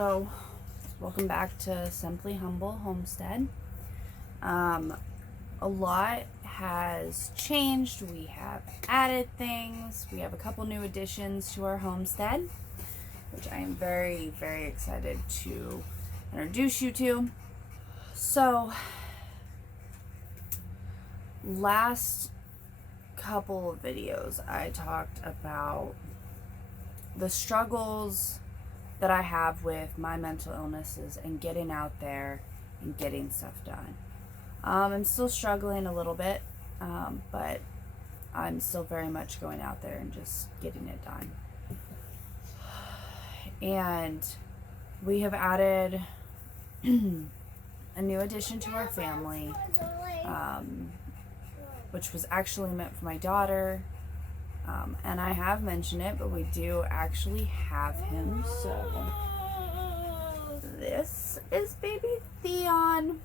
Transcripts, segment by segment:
So, welcome back to Simply Humble Homestead. A lot has changed. We have added things. We have a couple new additions to our homestead, which I am very, very excited to introduce you to. So, last couple of videos, I talked about the struggles that I have with my mental illnesses and getting out there and getting stuff done. I'm still struggling a little bit, but I'm still very much going out there and just getting it done. And we have added a new addition to our family, which was actually meant for my daughter. And I have mentioned it, but we do actually have him. So this is baby Theon.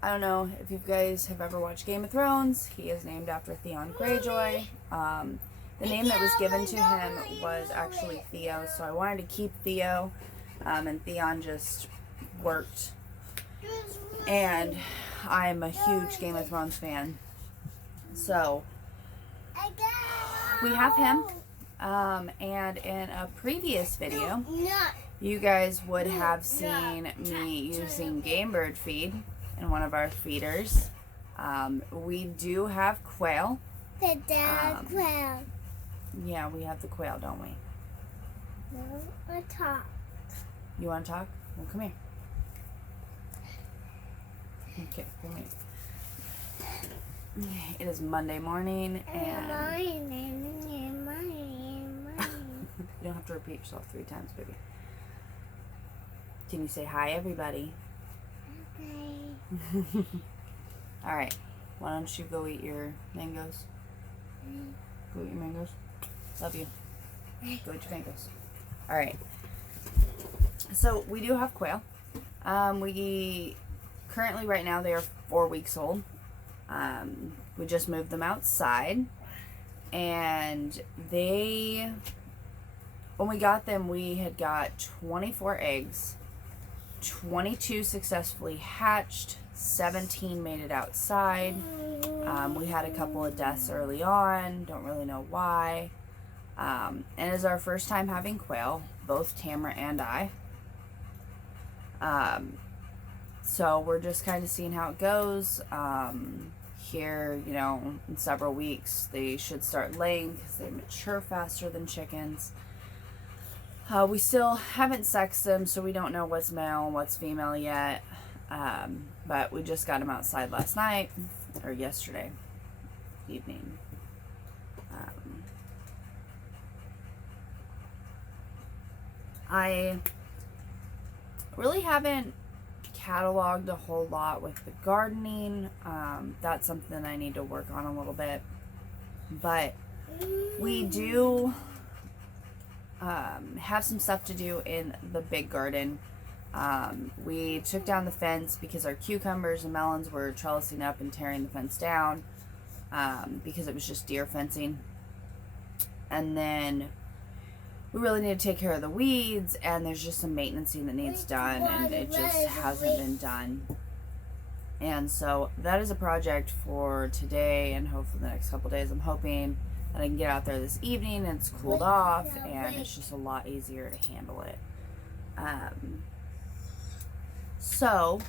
I don't know if you guys have ever watched Game of Thrones. He is named after Theon Greyjoy. The name that was given to him was actually Theo, so I wanted to keep Theo, and Theon just worked. And I'm a huge Game of Thrones fan. So we have him, and in a previous video, you guys would have seen me using game bird feed in one of our feeders. We do have quail. The quail. Yeah, we have the quail, don't we? No, I talk. You want to talk? Well, come here. Okay, come here. It is Monday morning, and you don't have to repeat yourself 3 times, baby. Can you say hi, everybody? Okay. All right. Why don't you go eat your mangoes? Go eat your mangoes. Love you. Go eat your mangoes. All right. So we do have quail. We currently, right now, they are 4 weeks old. We just moved them outside, and when we got them, we had got 24 eggs, 22 successfully hatched, 17 made it outside. We had a couple of deaths early on, don't really know why. And it is our first time having quail, both Tamara and I. So we're just kind of seeing how it goes. Here, in several weeks, they should start laying because they mature faster than chickens. We still haven't sexed them, so we don't know what's male and what's female yet. But we just got them outside last night, or yesterday evening. I really haven't cataloged a whole lot with the gardening. That's something I need to work on a little bit. But we do have some stuff to do in the big garden. We took down the fence because our cucumbers and melons were trellising up and tearing the fence down because it was just deer fencing. And then we really need to take care of the weeds, and there's just some maintenance that needs done, and it just hasn't been done. And so that is a project for today and hopefully the next couple days. I'm hoping that I can get out there this evening and it's cooled off, and it's just a lot easier to handle it. So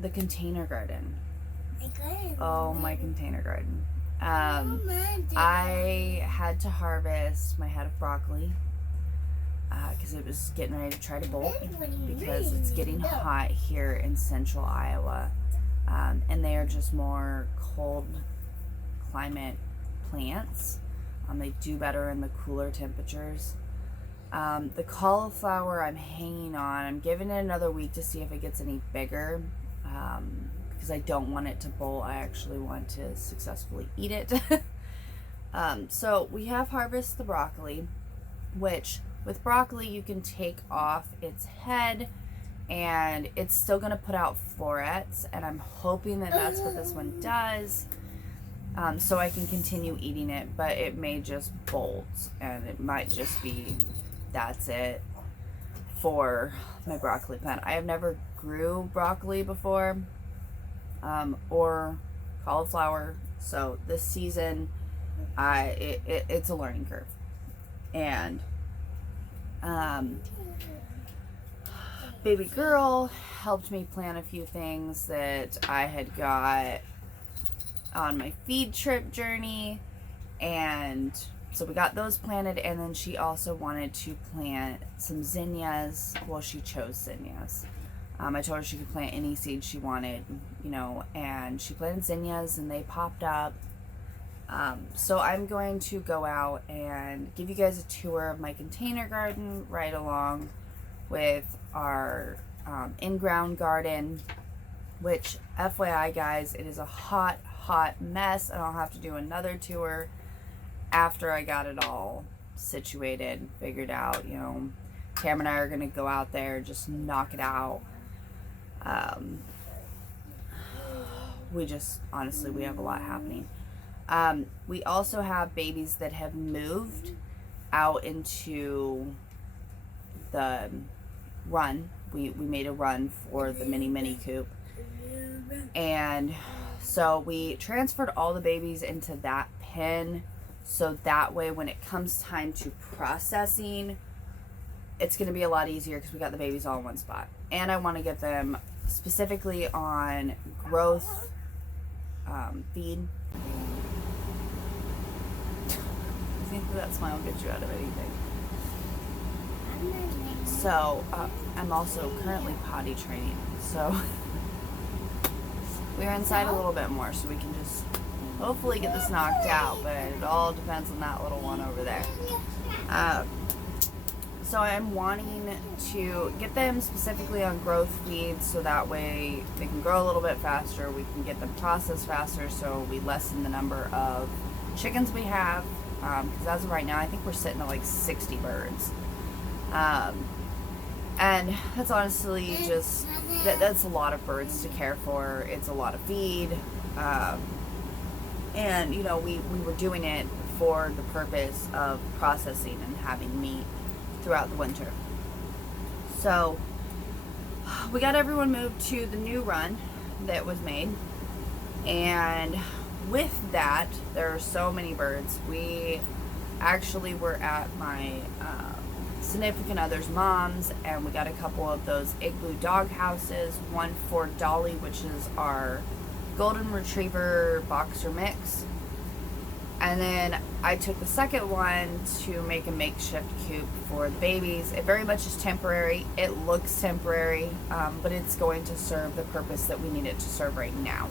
the container garden. Oh, my container garden. I had to harvest my head of broccoli because it was getting ready to try to bolt because it's getting hot here in central Iowa, and they are just more cold climate plants. They do better in the cooler temperatures. The cauliflower I'm hanging on. I'm giving it another week to see if it gets any bigger. Because I don't want it to bolt. I actually want to successfully eat it. So we have harvested the broccoli, which with broccoli you can take off its head and it's still going to put out florets, and I'm hoping that that's what this one does, so I can continue eating it, but it may just bolt, and it might just be that's it for my broccoli plant. I have never grew broccoli before, or cauliflower, so this season it's a learning curve. And baby girl helped me plant a few things that I had got on my feed trip journey, and so we got those planted. And then she also wanted to plant some zinnias. Well, she chose zinnias. I told her she could plant any seed she wanted, and she planted zinnias and they popped up. So I'm going to go out and give you guys a tour of my container garden right along with our in-ground garden, which, FYI guys, it is a hot mess, and I'll have to do another tour after I got it all situated, figured out. Cam and I are going to go out there, just knock it out. Honestly, we have a lot happening. We also have babies that have moved out into the run. We made a run for the mini coop. And so we transferred all the babies into that pen, so that way when it comes time to processing, it's going to be a lot easier because we got the babies all in one spot. And I want to get them specifically on growth feed. I think that smile gets you out of anything. So I'm also currently potty training, so we're inside a little bit more, so we can just hopefully get this knocked out, but it all depends on that little one over there. So I'm wanting to get them specifically on growth feed, so that way they can grow a little bit faster, we can get them processed faster, so we lessen the number of chickens we have, because as of right now I think we're sitting at like 60 birds. And that's honestly just, that's a lot of birds to care for. It's a lot of feed. And, we were doing it for the purpose of processing and having meat throughout the winter. So, we got everyone moved to the new run that was made. And with that, there are so many birds. We actually were at my significant other's mom's, and we got a couple of those igloo dog houses, one for Dolly, which is our golden retriever boxer mix, and then I took the second one to make a makeshift coop for the babies. It very much is temporary. It looks temporary, but it's going to serve the purpose that we need it to serve right now.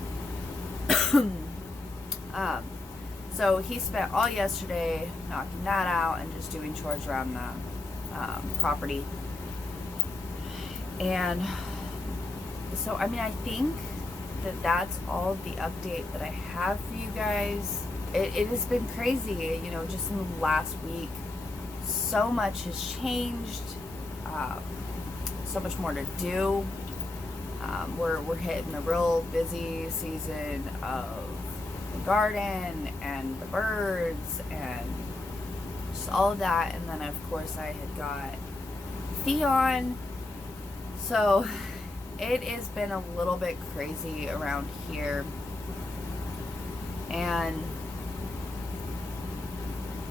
So he spent all yesterday knocking that out and just doing chores around the property. And so, I think that that's all the update that I have for you guys. It has been crazy, just in the last week. So much has changed. So much more to do. We're hitting the real busy season of the garden and the birds and just all of that. And then of course I had got Theon. So it has been a little bit crazy around here, and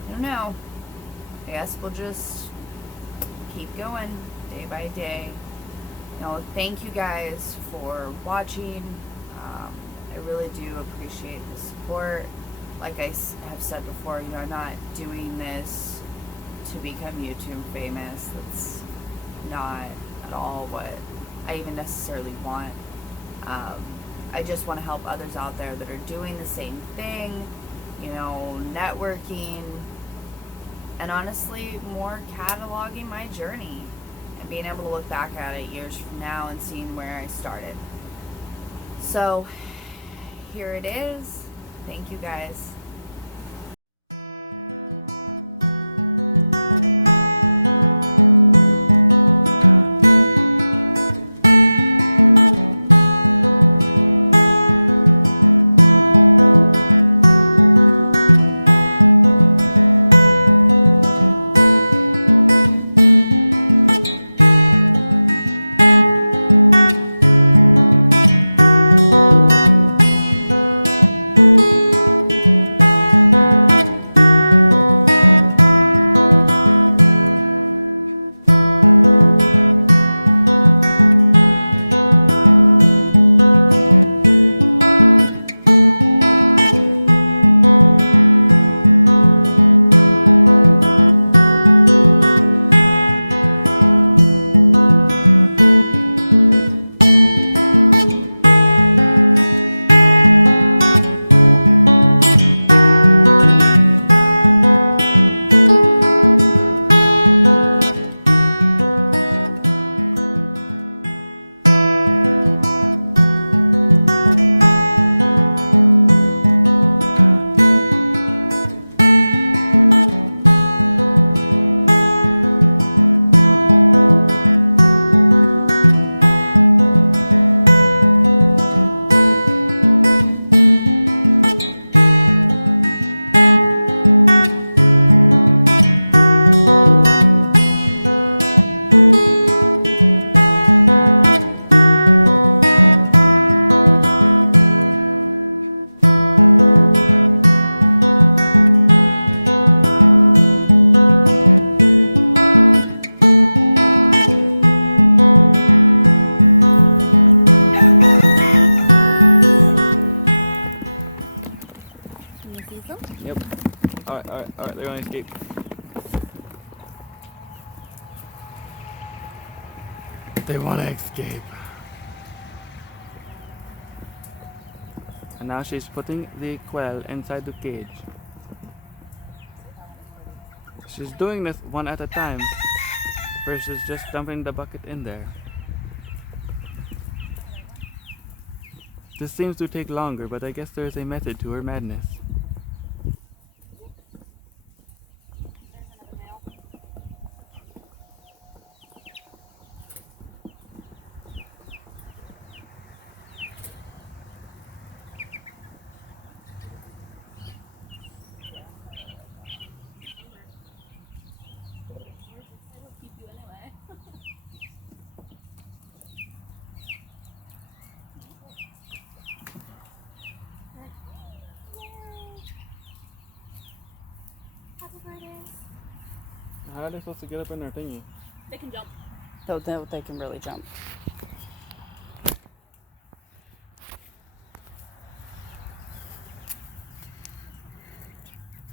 I don't know, I guess we'll just keep going day by day. Thank you guys for watching. I really do appreciate the support. Like I have said before, I'm not doing this to become YouTube famous. That's not at all what I even necessarily want. I just want to help others out there that are doing the same thing, networking, and honestly more cataloging my journey and being able to look back at it years from now and seeing where I started. So here it is. Thank you guys. see them? Yep. Alright, they're gonna escape. They wanna escape. And now she's putting the quail inside the cage. She's doing this one at a time versus just dumping the bucket in there. This seems to take longer, but I guess there is a method to her madness. How are they supposed to get up in their thingy? They can jump. They can really jump.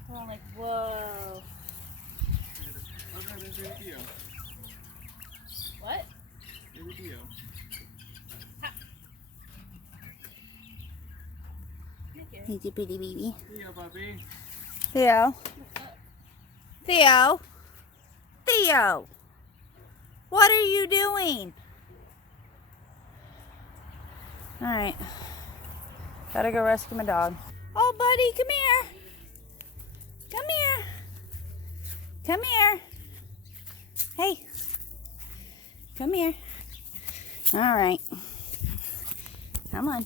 Oh, like, whoa. What? He's a pretty baby. Here, puppy. Theo. Theo. Theo. What are you doing? Alright. Gotta go rescue my dog. Oh, buddy, come here. Come here. Come here. Hey. Come here. Alright. Come on.